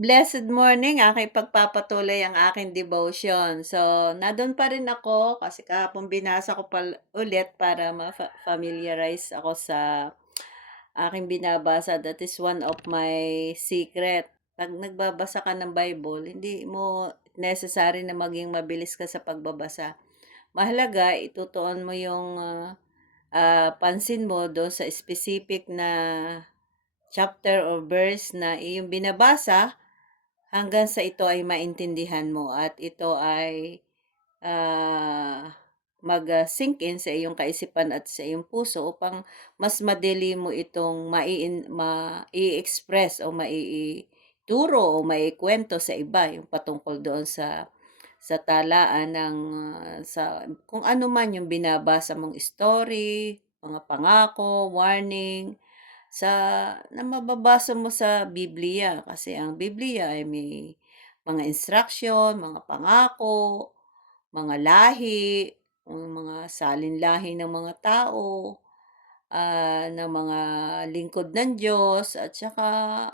Blessed morning, aking pagpapatuloy ang aking devotion. So, nandun pa rin ako kasi kahapon binasa ko ulit para ma-familiarize ako sa aking binabasa. That is one of my secret. Pag nagbabasa ka ng Bible, hindi mo necessary na maging mabilis ka sa pagbabasa. Mahalaga, itutuon mo yung pansin mo do sa specific na chapter or verse na iyong binabasa hanggang sa ito ay maintindihan mo at ito ay mag-sink in sa iyong kaisipan at sa iyong puso upang mas madali mo itong mai-express o maiituro o maikwento sa iba yung patungkol doon sa talaan ng sa kung ano man yung binabasa mong story, mga pangako, warning, sa na mababasa mo sa Biblia kasi ang Biblia ay may mga instruction, mga pangako, mga lahi, mga salinlahi ng mga tao, ng mga lingkod ng Diyos at saka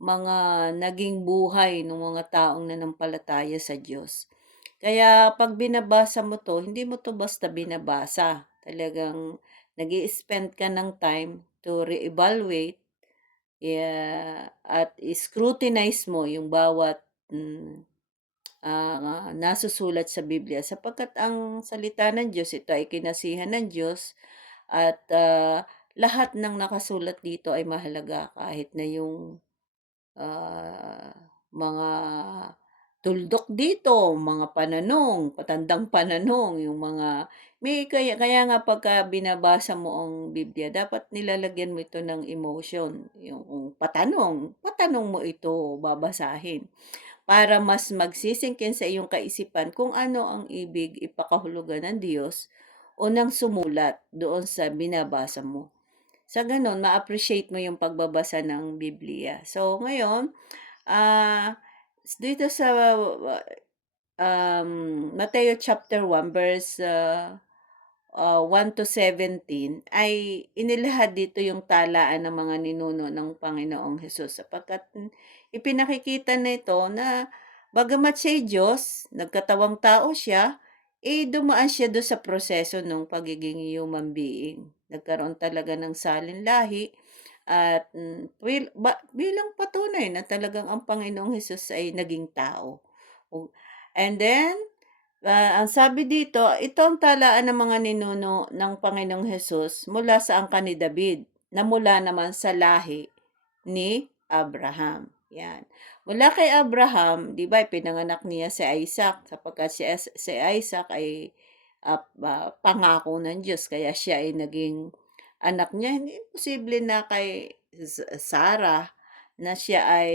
mga naging buhay ng mga taong nanampalataya sa Diyos. Kaya 'pag binabasa mo 'to, hindi mo 'to basta binabasa. Talagang nag-i-spend ka ng time to re-evaluate, at scrutinize mo yung bawat, nasusulat sa Biblia sapagkat ang salita ng Diyos, ito ay kinasihan ng Diyos at, lahat ng nakasulat dito ay mahalaga kahit na yung mga tuldok dito, mga pananong, patandang pananong, yung mga kaya kaya nga pagka binabasa mo ang Biblia dapat nilalagyan mo ito ng emotion, yung kung patanong, patanong mo ito babasahin para mas magsisingkin sa iyong kaisipan kung ano ang ibig ipakahulugan ng Diyos o ng sumulat doon sa binabasa mo. Sa gano'n ma-appreciate mo yung pagbabasa ng Biblia. So ngayon, ah, dito sa, Mateo chapter 1 verse, 1 to 17 ay inilahad dito yung talaan ng mga ninuno ng Panginoong Hesus sapagkat ipinakikita nito na bagamat siya'y Diyos, nagkatawang tao siya, dumaan siya do sa proseso ng pagiging human being. Nagkaroon talaga ng salinlahi at, bilang patunay na talagang ang Panginoong Hesus ay naging tao. O and then, ang sabi dito, ito ang talaan ng mga ninuno ng Panginoong Hesus mula sa angkan ni David, na mula naman sa lahi ni Abraham. Yan. Mula kay Abraham, 'di ba, pinanganak niya si Isaac sapagkat si Isaac ay pangako ng Diyos kaya siya ay naging anak niya. Hindi posible na kay Sarah na siya ay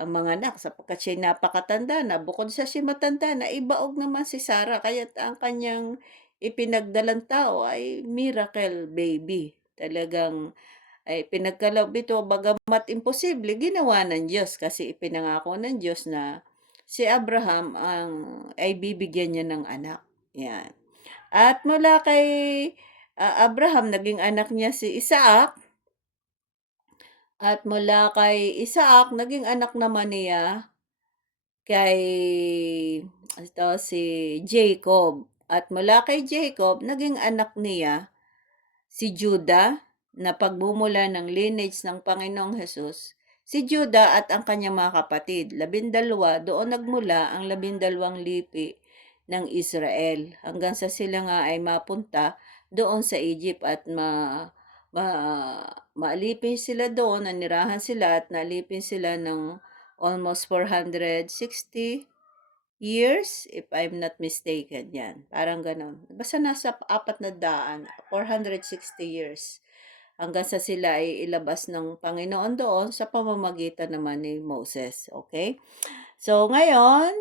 manganak sapagkat siya'y napakatanda na. Bukod sa siya matanda na, ibaog naman si Sarah kaya't ang kanyang ipinagdalang tao ay miracle baby. Talagang ay pinagkaloob ito bagamat imposible, ginawa ng Diyos kasi ipinangako ng Diyos na si Abraham ay bibigyan niya ng anak, 'yan. At mula kay, Abraham naging anak niya si Isaac at mula kay Isaac naging anak naman niya kay si Jacob at mula kay Jacob naging anak niya si Judah na pagmumula ng lineage ng Panginoong Hesus, si Judah at ang kanyang mga kapatid, 12, doon nagmula ang 12 lipi ng Israel hanggang sa sila nga ay mapunta doon sa Egypt at ma maalipin sila doon, nanirahan sila at nalipin sila ng almost 460 years, if I'm not mistaken, 'yan, parang gano'n. Basta nasa 400, 460 years, hanggang sa sila ay ilabas ng Panginoon doon sa pamamagitan naman ni Moses, okay. So ngayon,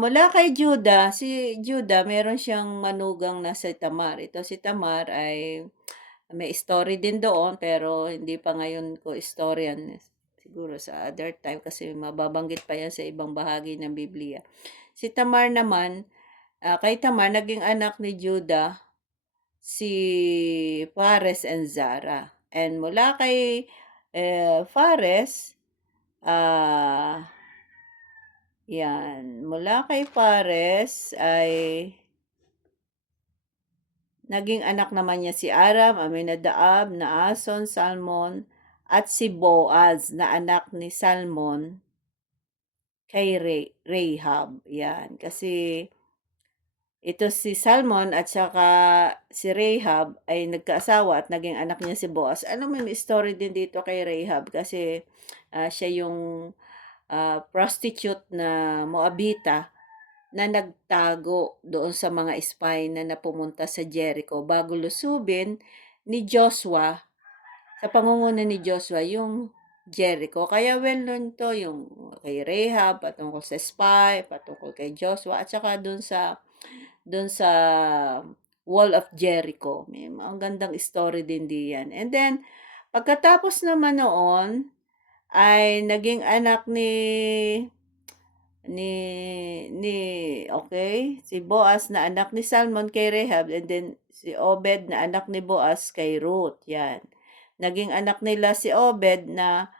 mula kay Judah, si Judah meron siyang manugang na si Tamar. Ito si Tamar ay may story din doon pero hindi pa ngayon ko istoryan. Siguro sa other time kasi mababanggit pa 'yan sa ibang bahagi ng Biblia. Si Tamar naman, kay Tamar naging anak ni Judah si Fares and Zara. And mula kay, Fares Ah, 'Yan, mula kay Fares ay naging anak naman niya si Aram, Aminadab, Naason, Salmon, at si Boaz na anak ni Salmon kay Rahab, 'yan. Kasi ito si Salmon at saka si Rahab ay nagkaasawa at naging anak niya si Boaz. Alam mo may story din dito kay Rahab kasi, siya yung, prostitute na Moabita na nagtago doon sa mga spy na pumunta sa Jericho bago lusubin ni Joshua, sa pangunguna ni Joshua yung Jericho. Kaya well known 'to yung kay Rahab, patungkol sa spy, patungkol kay Joshua at saka dun sa Wall of Jericho. May mga gandang story din diyan. And then pagkatapos naman noon ay naging anak ni ni okay, si Boaz na anak ni Salmon kay Rehab, and then si Obed na anak ni Boaz kay Ruth, 'yan. Naging anak nila si Obed na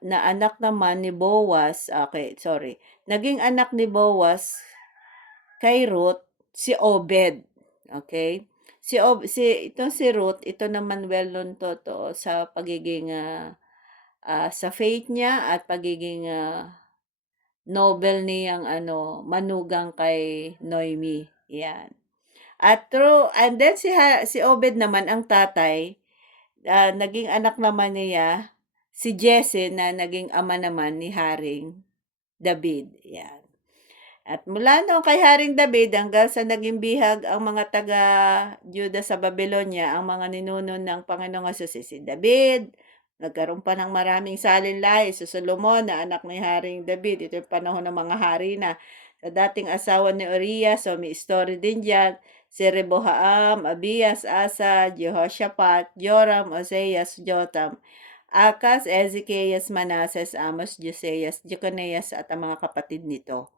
anak naman ni Boaz, okay, sorry. Naging anak ni Boaz kay Ruth si Obed, okay. Itong si Ruth, ito naman well known 'to sa pagiging, sa faith niya at pagiging, Nobel niyang manugang kay Noemi, 'yan. And then si Obed naman ang tatay, naging anak naman niya si Jesse na naging ama naman ni Haring David, 'yan. At mula noon kay Haring David hanggang sa naging bihag ang mga taga-Juda sa Babylonia, ang mga ninuno ng Panginoong Hesus si David, nagkaroon pa ng maraming salinlahi, si Solomon na anak ni Haring David, ito yung panahon ng mga hari na. Sa dating asawa ni Urias, so may story din diyan, si Rehoboam, Abias, Asa, Jehoshaphat, Joram, Oseas, Jotam, Akas, Ezekias, Manases, Amos, Josias, Jeconias at ang mga kapatid nito.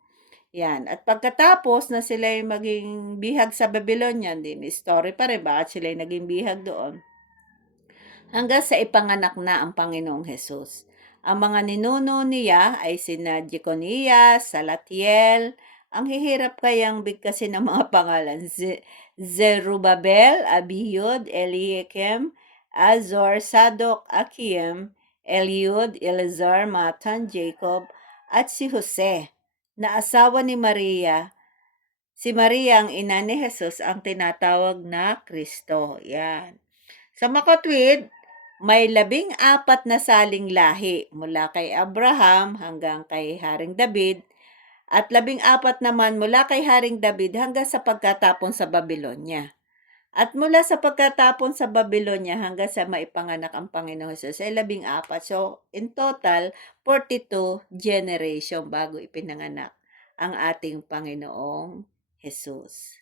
Yan, at pagkatapos na sila'y maging bihag sa Babylonia, hindi may story pa rin bakit sila'y naging bihag doon, hanggang sa ipanganak na ang Panginoong Hesus. Ang mga ninuno niya ay sina Jeconias, Salatiel, ang hihirap kayang bigkasin ng mga pangalan, Zerubabel, Abihud, Eliakim, Azor, Sadok, Akiem, Eliud, Eleazar, Matan, Jacob, at si Jose, na asawa ni Maria. Si Maria ang ina ni Jesus ang tinatawag na Kristo. Yan. Sa makatwid, may 14 na saling lahi mula kay Abraham hanggang kay Haring David at 14 naman mula kay Haring David hanggang sa pagkatapon sa Babylonia. At mula sa pagkatapon sa Babylonia hanggang sa maipanganak ang Panginoong Hesus ay 14. So, in total, 42 generation bago ipinanganak ang ating Panginoong Hesus.